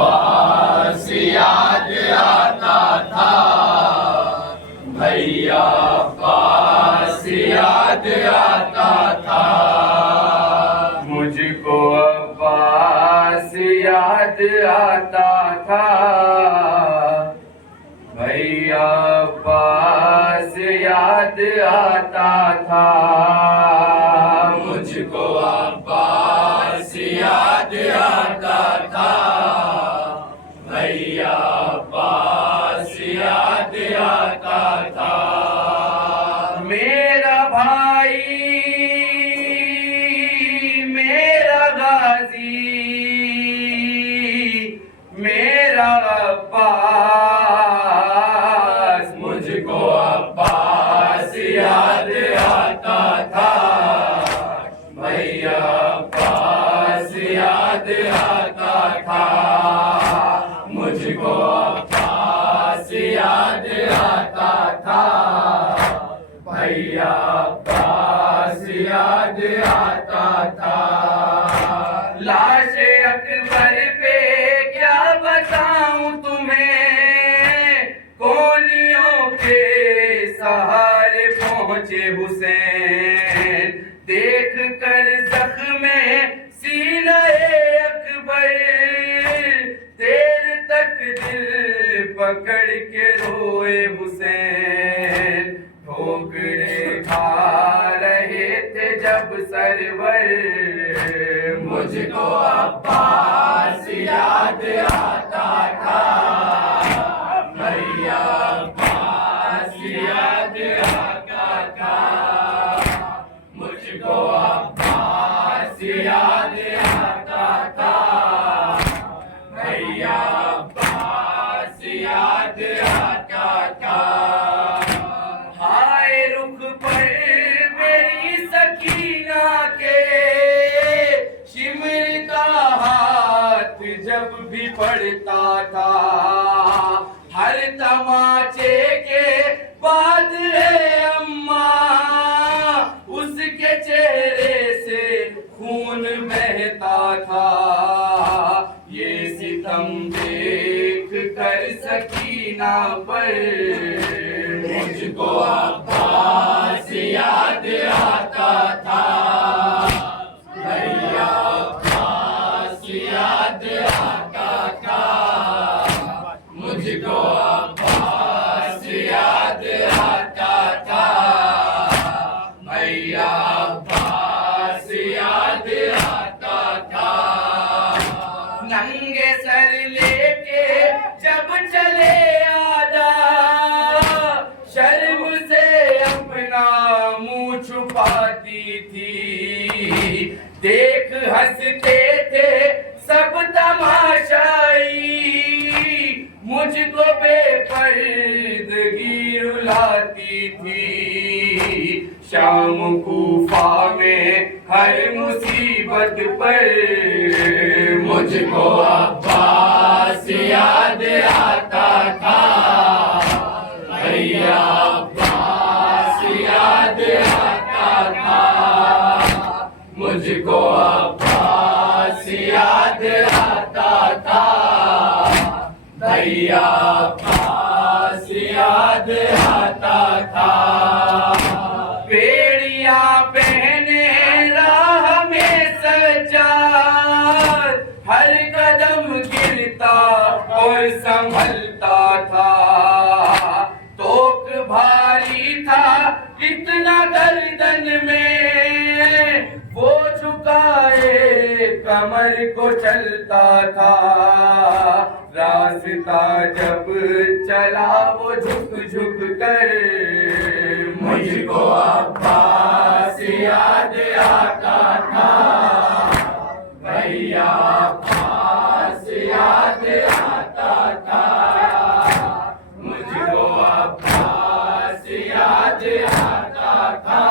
पास याद आता था, भैया पास याद आता था। मुझको अब्बास याद आता था, भैया अब्बास याद आता था। मुझको अब्बास याद आता था, भैया अब्बास याद आता था। मेरा भाई मेरा गाजी मेरा अब्बास, मुझको अब्बास याद आता था, भैया अब्बास याद आता था। मुझको अब्बास याद आता था, भैया अब्बास याद आता था। लाश अकबर पे क्या बताऊं तुम्हें, कोनियों के सहारे पहुंचे हुसैन। देख कर जख्मे सीना अकबर, देर तक दिल पकड़ के रोए हुसैन। ठोकरे खा रहे थे जब सरवर, मुझको अब्बास याद आता था, भैया अब्बास याद आता था। मुझको अब्बास याद आता था, भैया अब्बास याद आता था। हाय रुख पर मेरी सकीना के, शिमरता हाथ जब भी पड़ता था। हर तमाचे के बाद है अम्मा, उसके चेहरे से खून बहता था। ये सितम देख कर सकीना पर, मुझको अब्बास याद आता था, भैया अब्बास याद आता था। मुझको अब्बास याद आता था, भैया अब्बास याद आता था। नंगे सर लेके जब चले आदा, शर्म से अपना मुंह छुपाती थी। देख हंसते थे सब तमाशाई, मुझको बेपर्दगी रुलाती थी। शाम कूफा में हर मुसीबत पर, मुझको अब्बास याद आता था, भैया अब्बास याद आता था। मुझको अब्बास याद आता था, भैया अब्बास याद आता था। बेड़िया पहने राह में सज्जाद, हर कदम गिरता और संभलता था। तोक भारी था इतना गर्दन में, वो झुकाए कमर को चलता था। रास्ता जब चला वो झुक झुक कर, मुझको अब्बास याद आता था, भैया अब्बास याद आता था। मुझको अब्बास याद आता था,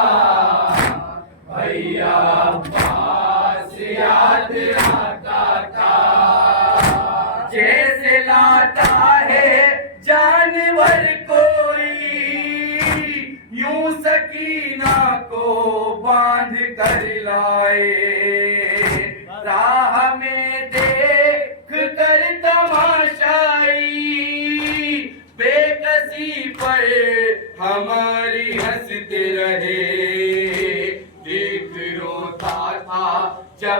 भैया अब्बास याद आता था। जैसे लाता है जानवर कोई, यूं सकीना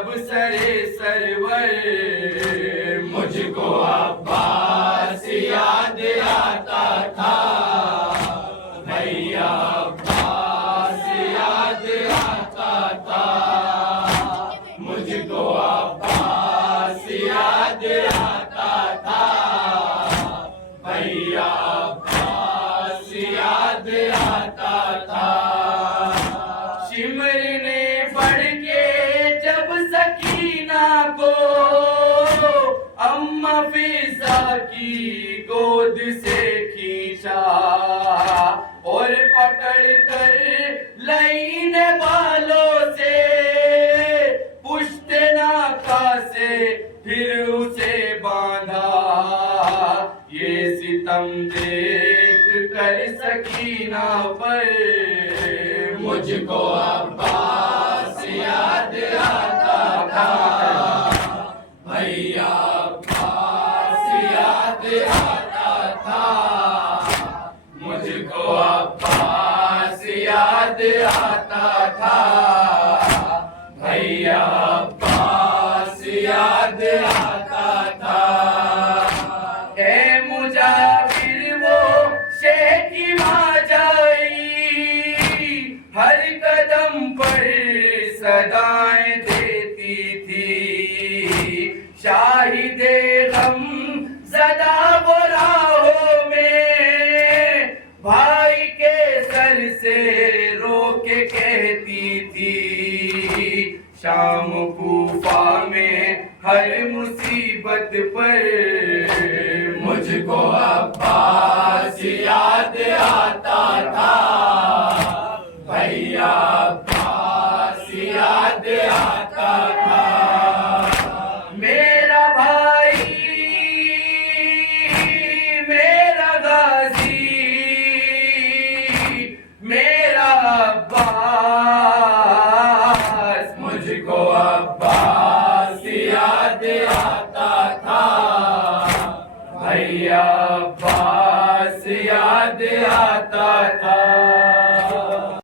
जब सरे सरवर मुझको अब्बास याद आता था, भैया अब्बास याद आता था, मुझको अब्बास याद आता था, भैया अब्बास याद आता था। शिमर ने बढ़ के जब सकीना को अम्मा फिजा की गोद से खींचा और पकड़ कर लाइन बालों से पुश्ते नाका से फिर उसे बांधा। ये सितम देख कर सकीना पर मुझको अब्बास याद आता था, भैया अब्बास याद आता था, मुझको अब्बास याद आता था, भैया अब्बास याद आता था। ए मुजाहिर वो शेख की माँ जाई, हर कदम पर सदाएं देती थी। शाहिदे गम ज़दा वो राहों में भाई के सर से रोके कहती थी। शाम कूफा में हर मुसीबत पर मुझको अब्बास याद आता था, भैया अब्बास याद आता था। मेरा भाई मेरा गाजी मेरा अब्बास, मुझको अब्बास याद आता था, भैया अब्बास याद आता था।